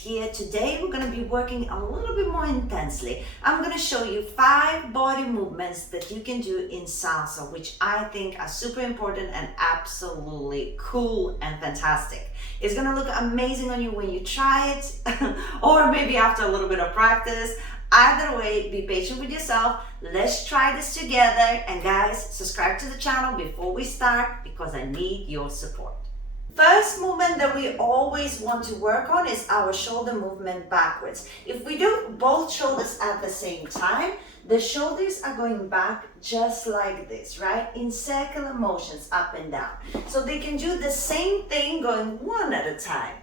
here. Today we're going to be working a little bit more intensely. I'm going to show you 5 body movements that you can do in salsa, which I think are super important and absolutely cool and fantastic. It's going to look amazing on you when you try it or maybe after a little bit of practice. Either way, be patient with yourself. Let's try this together. And guys, subscribe to the channel before we start because I need your support. First movement that we always want to work on is our shoulder movement backwards. If we do both shoulders at the same time, the shoulders are going back just like this, right? In circular motions up and down. So they can do the same thing going one at a time.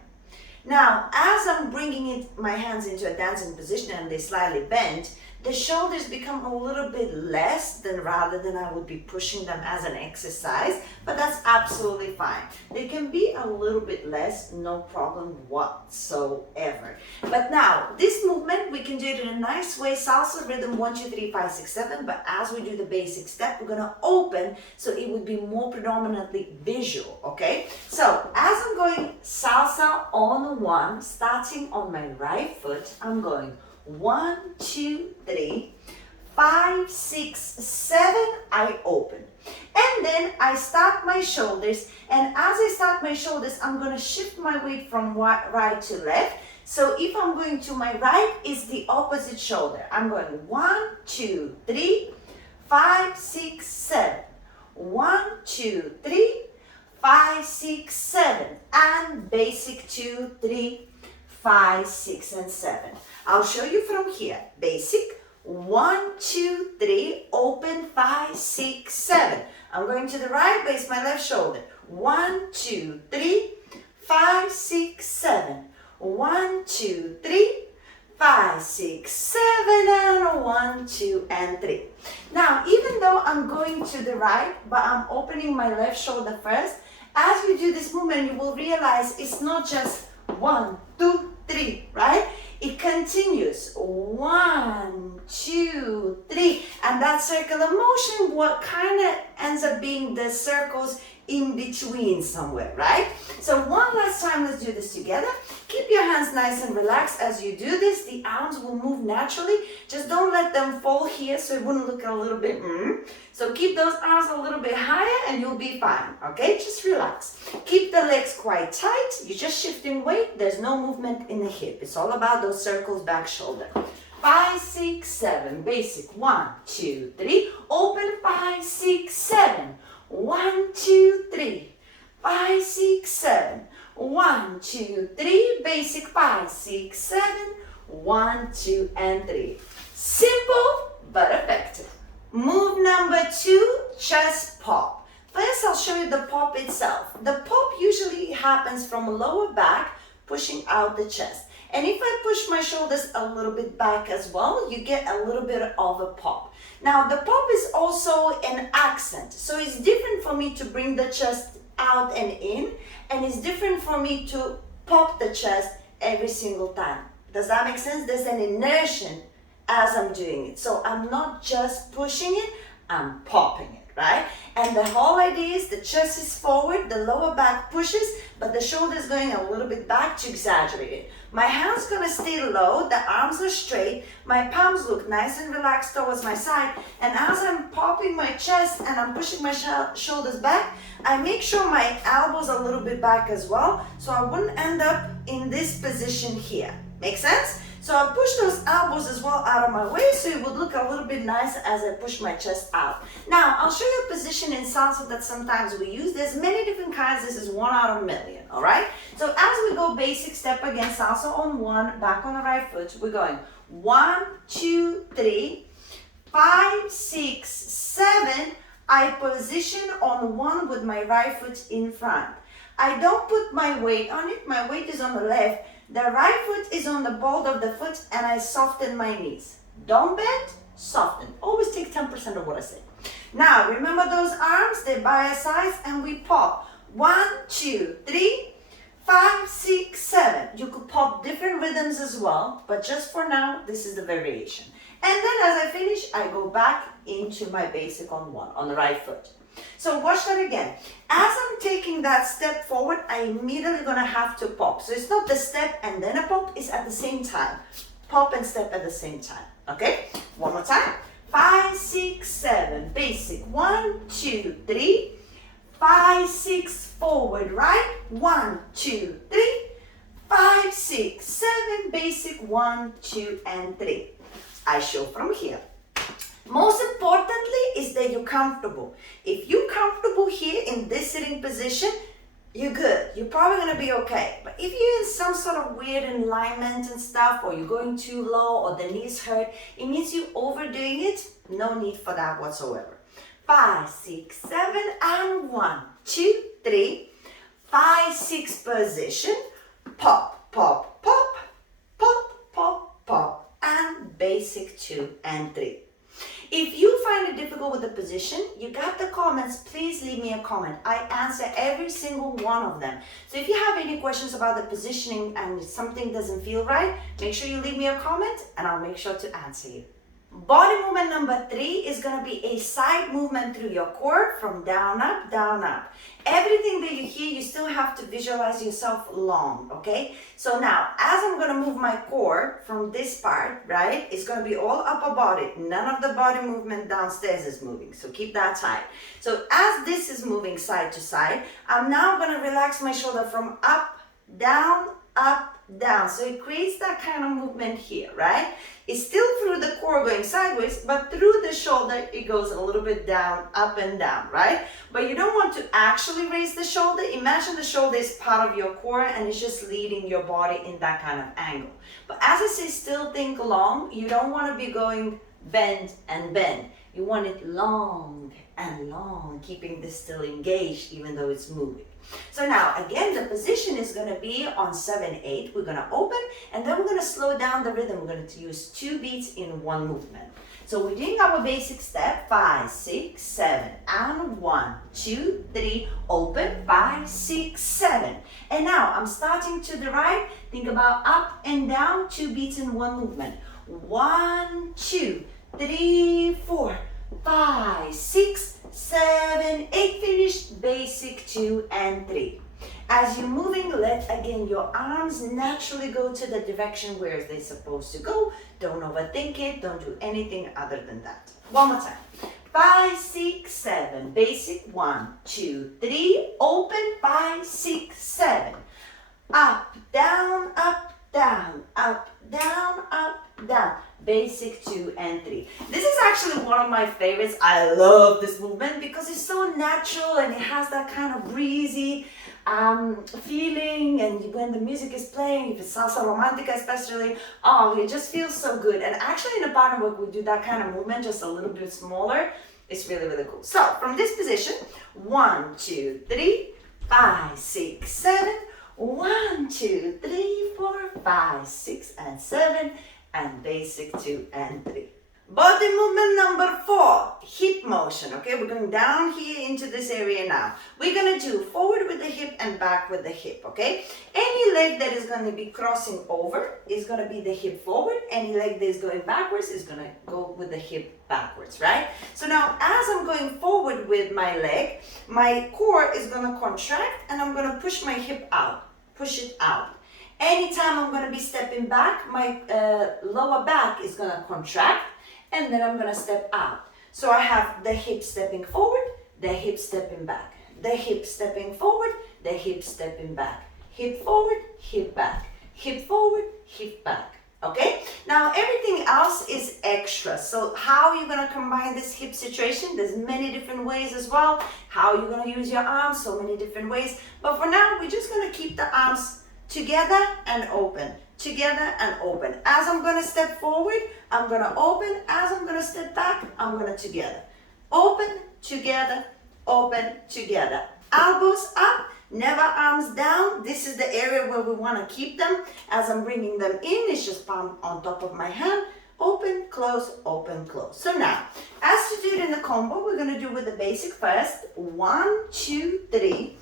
Now, as I'm bringing my hands into a dancing position and they slightly bend, the shoulders become a little bit less than rather than I would be pushing them as an exercise, but that's absolutely fine. They can be a little bit less, no problem whatsoever. But now, this movement, we can do it in a nice way, salsa rhythm 1, 2, 3, 5, 6, 7, but as we do the basic step, we're gonna open so it would be more predominantly visual, okay? So, as I'm going salsa on the 1, starting on my right foot, I'm going 1, 2, 3, 5, 6, 7, I open. And then I start my shoulders, and as I start my shoulders, I'm going to shift my weight from right to left. So if I'm going to my right, it's the opposite shoulder. I'm going 1, 2, 3, 5, 6, 7. 1, 2, 3, 5, 6, 7. And basic 2, 3, 5, 6, and 7. I'll show you from here. Basic 1, 2, 3, open 5, 6, 7. I'm going to the right, base my left shoulder. 1, 2, 3, 5, 6, 7. 1, 2, 3, 5, 6, 7, and 1, 2, and 3. Now, even though I'm going to the right, but I'm opening my left shoulder first, as you do this movement, you will realize it's not just 1, 2, 3, right? It continues 1, 2, 3, and that circular motion what kind of ends up being the circles in between somewhere, right? So one last time, let's do this together. Keep your hands nice and relaxed as you do this. The arms will move naturally. Just don't let them fall here so it wouldn't look a little bit So keep those arms a little bit higher and you'll be fine, okay? Just relax. Keep the legs quite tight. You're just shifting weight. There's no movement in the hip. It's all about those circles back shoulder. 5, 6, 7. Basic. 1, 2, 3. Open 5, 6, 7. 1, 2, 3, 5, 6, 7. 1, 2, 3. Basic 5, 6, 7. 1, 2, and 3. Simple but effective. Move number 2, chest pop. First, I'll show you the pop itself. The pop usually happens from lower back, pushing out the chest. And if I push my shoulders a little bit back as well, you get a little bit of a pop. Now, the pop is also an accent. So it's different for me to bring the chest out and in, and it's different for me to pop the chest every single time. Does that make sense? There's an inertia as I'm doing it. So I'm not just pushing it, I'm popping it, right? And the whole idea is the chest is forward, the lower back pushes, but the shoulder is going a little bit back to exaggerate it. My hands gonna stay low, the arms are straight, my palms look nice and relaxed towards my side, and as I'm popping my chest and I'm pushing my shoulders back, I make sure my elbows are a little bit back as well, so I wouldn't end up in this position here. Make sense? So I push those elbows as well out of my way so it would look a little bit nicer as I push my chest out. Now, I'll show you a position in salsa that sometimes we use. There's many different kinds. This is 1 out of a million, all right? So as we go basic step again, salsa on 1, back on the right foot, we're going 1, 2, 3, 5, 6, 7. I position on 1 with my right foot in front. I don't put my weight on it. My weight is on the left. The right foot is on the ball of the foot and I soften my knees. Don't bend, soften. Always take 10% of what I say. Now, remember those arms? They're by our sides and we pop. 1, 2, 3, 5, 6, 7. You could pop different rhythms as well, but just for now, this is the variation. And then as I finish, I go back into my basic on one, on the right foot. So watch that again. As I'm taking that step forward, I immediately gonna have to pop. So it's not the step and then a pop, it's at the same time. Pop and step at the same time, okay? One more time. 5, 6, 7, basic, 1, 2, 3. 5, 6, forward, right? 1, 2, 3. 5, 6, 7, basic, 1, 2, and 3. I show from here. Most importantly is that you're comfortable. If you're comfortable here in this sitting position, you're good. You're probably gonna be okay. But if you're in some sort of weird alignment and stuff, or you're going too low, or the knees hurt, it means you're overdoing it. No need for that whatsoever. 5, 6, 7, and 1, 2, 3. 5, 6 position. Pop, pop, pop, pop, pop, pop, and basic 2 and 3. If you find it difficult with the position, you got the comments, please leave me a comment. I answer every single one of them. So if you have any questions about the positioning and something doesn't feel right, make sure you leave me a comment and I'll make sure to answer you. Body movement number 3 is going to be a side movement through your core from down, up, down, up. Everything that you hear, you still have to visualize yourself long, okay? So now, as I'm going to move my core from this part, right, it's going to be all upper body. None of the body movement downstairs is moving, so keep that tight. So as this is moving side to side, I'm now going to relax my shoulder from up, down, so it creates that kind of movement here, right? It's still through the core going sideways, but through the shoulder, it goes a little bit down, up and down, right? But you don't want to actually raise the shoulder. Imagine the shoulder is part of your core and it's just leading your body in that kind of angle. But as I say, still think long. You don't want to be going bend and bend. You want it long and long, keeping this still engaged even though it's moving. So now, again, the position is going to be on 7, 8. We're going to open, and then we're going to slow down the rhythm. We're going to use 2 beats in one movement. So we're doing our basic step, 5, 6, 7, and 1, 2, 3, open, 5, 6, 7. And now, I'm starting to the right. Think about up and down, 2 beats in one movement. 1, 2, 3, 4, 5, 6, 7, 8, finished, basic 2 and 3. As you're moving, let again your arms naturally go to the direction where they're supposed to go. Don't overthink it, don't do anything other than that. One more time. 5, 6, 7, basic 1, 2, 3, open, 5, 6, 7. Up, down, up, down, up, down, up, down. Basic 2 and 3. This is actually one of my favorites. I love this movement because it's so natural and it has that kind of breezy feeling, and when the music is playing, if it's salsa romantica especially, oh, it just feels so good. And actually in the partner work, we do that kind of movement just a little bit smaller. It's really, really cool. So from this position, 1, 2, 3, 5, 6, 7, 1, 2, 3, 4, 5, 6, and 7, and basic 2 and 3. Body movement number 4, hip motion. Okay, we're going down here into this area now. We're going to do forward with the hip and back with the hip, okay? Any leg that is going to be crossing over is going to be the hip forward. Any leg that is going backwards is going to go with the hip backwards, right? So now as I'm going forward with my leg, my core is going to contract and I'm going to push my hip out, push it out. Anytime I'm going to be stepping back, my lower back is going to contract, and then I'm going to step out. So I have the hip stepping forward, the hip stepping back, the hip stepping forward, the hip stepping back, hip forward, hip back, hip forward, hip back. Okay? Now everything else is extra. So how are you going to combine this hip situation? There's many different ways as well. How are you going to use your arms? So many different ways. But for now, we're just going to keep the arms together and open, together and open. As I'm going to step forward, I'm going to open. As I'm going to step back, I'm going to together. Open, together, open, together. Elbows up, never arms down. This is the area where we want to keep them. As I'm bringing them in, it's just palm on top of my hand. Open, close, open, close. So now, as to do it in the combo, we're going to do with the basic first. 1, 2, 3,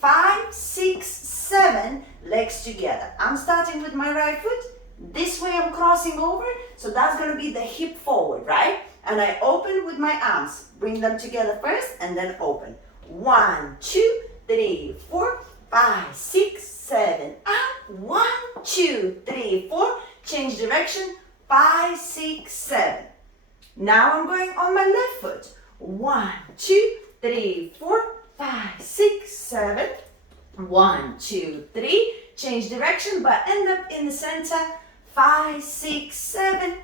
5, 6, 7, legs together. I'm starting with my right foot, This way I'm crossing over, so that's gonna be the hip forward, right? And I open with my arms. Bring them together first and then open. 1, 2, 3, 4, 5, 6, 7, and 1, 2, 3, 4. Change direction, 5, 6, 7. Now I'm going on my left foot. 1, 2, 3, 4, 5, 6, 7. 1, 2, 3. Change direction, but end up in the center. 5, 6, 7.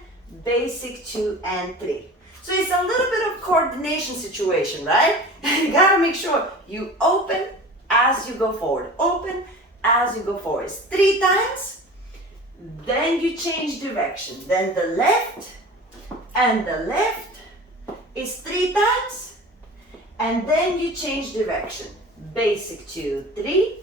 Basic 2 and 3. So it's a little bit of coordination situation, right? You gotta make sure you open as you go forward. Open as you go forward. It's 3 times. Then you change direction. Then the left and the left is 3 times. And then you change direction. Basic 2, 3,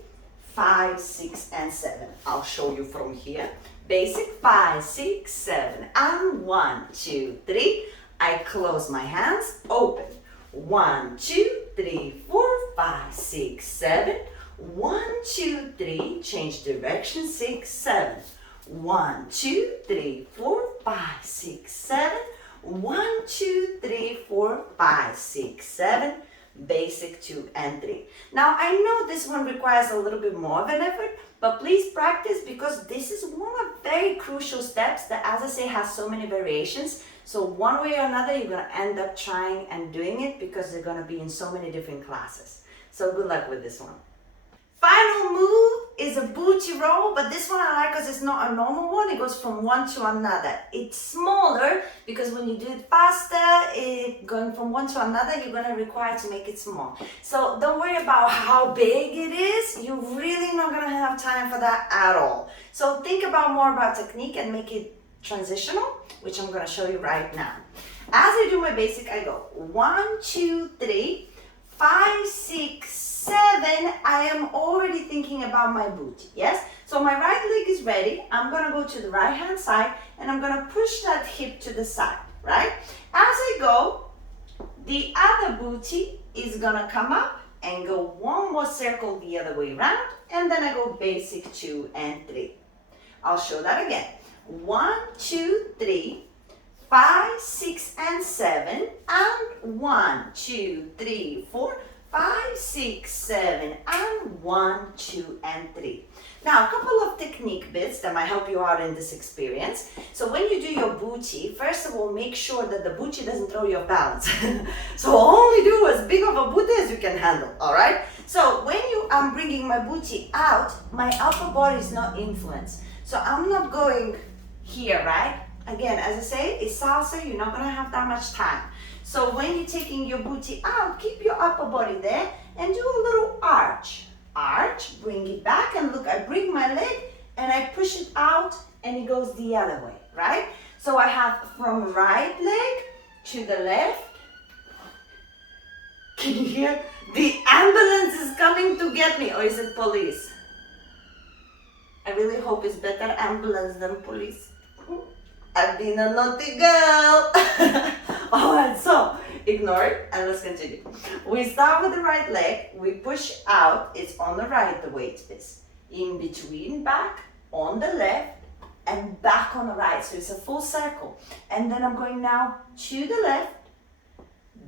5, 6, and 7. I'll show you from here. Basic 5, 6, 7, and 1, 2, 3. I close my hands, open. 1, 2, 3, 4, 5, 6, 7. 1, 2, 3, change direction, 6, 7. 1, 2, 3, 4, 5, 6, 7. 1, 2, 3, 4, 5, 6, 7. Basic 2 and 3. Now I know this one requires a little bit more of an effort, but please practice because this is one of very crucial steps that, as I say, has so many variations. So one way or another, you're gonna end up trying and doing it because they're gonna be in so many different classes. So good luck with this one. Final move is a booty roll, but this one I like because it's not a normal one. It goes from one to another. It's smaller because when you do it faster, going from one to another, you're going to require to make it small. So don't worry about how big it is. You're really not going to have time for that at all. So think about more about technique and make it transitional, which I'm going to show you right now. As I do my basic, I go 1, 2, 3, 5, 6, 7. I am already thinking about my booty, yes? So my right leg is ready. I'm gonna go to the right hand side and I'm gonna push that hip to the side, right? As I go, the other booty is gonna come up and go one more circle the other way around, and then I go basic 2 and 3. I'll show that again. 1, 2, 3, 5, 6, and 7, and 1, 2, 3, 4, 5, 6, 7, and 1, 2, and 3. Now, a couple of technique bits that might help you out in this experience. So when you do your booty, first of all, make sure that the booty doesn't throw you off balance. So only do as big of a booty as you can handle, all right? So when I'm bringing my booty out, my upper body is not influenced. So I'm not going here, right? Again, as I say, it's salsa, you're not gonna have that much time. So when you're taking your booty out, keep your upper body there and do a little arch. Arch, bring it back, and look, I bring my leg and I push it out and it goes the other way, right? So I have from right leg to the left. Can you hear? The ambulance is coming to get me, or is it police? I really hope it's better ambulance than police. I've been a naughty girl. Alright, so ignore it and let's continue. We start with the right leg, we push out, it's on the right, the weight is. In between, back, on the left, and back on the right. So it's a full circle. And then I'm going now to the left,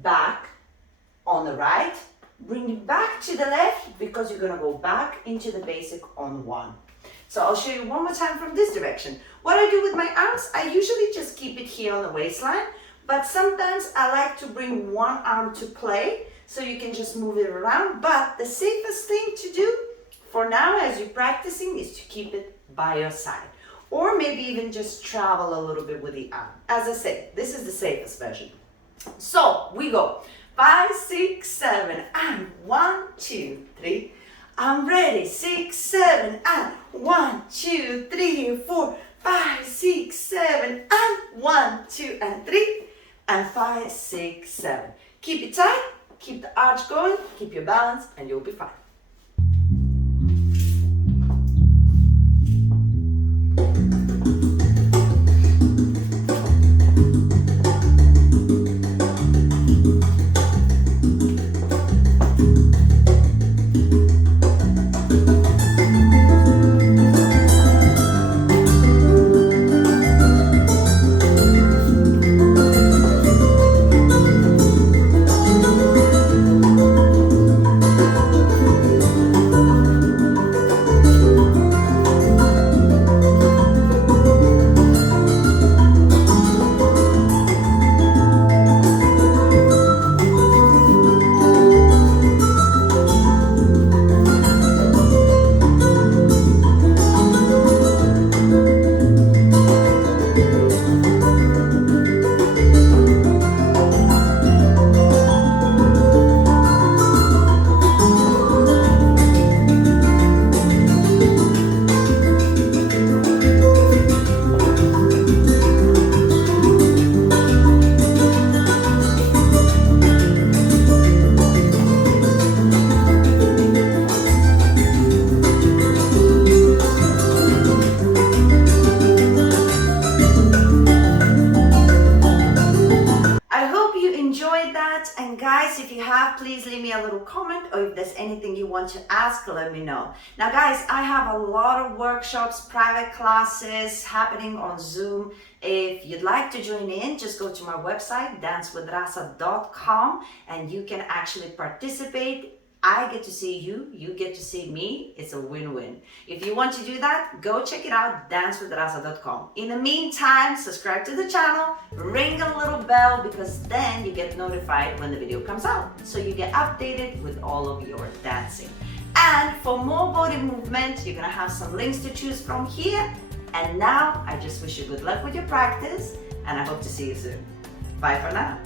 back, on the right, bring it back to the left because you're gonna go back into the basic on 1. So I'll show you one more time from this direction. What I do with my arms, I usually just keep it here on the waistline, but sometimes I like to bring one arm to play so you can just move it around. But the safest thing to do for now as you're practicing is to keep it by your side, or maybe even just travel a little bit with the arm. As I say, this is the safest version. So we go 5, 6, 7, and 1, 2, 3. I'm ready. 6, 7, and 1, 2, 3, 4, 5, 6, 7, and 1, 2, and 3, and 5, 6, 7. Keep it tight, keep the arch going, keep your balance, and you'll be fine. much. And guys, if you have, please leave me a little comment, or if there's anything you want to ask, let me know. Now guys, I have a lot of workshops, private classes happening on Zoom. If you'd like to join in, just go to my website, dancewithrasa.com, and you can actually participate. I get to see you, you get to see me. It's a win-win. If you want to do that, go check it out, dancewithrasa.com. In the meantime, subscribe to the channel, ring a little bell, because then you get notified when the video comes out. So you get updated with all of your dancing. And for more body movement, you're gonna have some links to choose from here. And now, I just wish you good luck with your practice, and I hope to see you soon. Bye for now.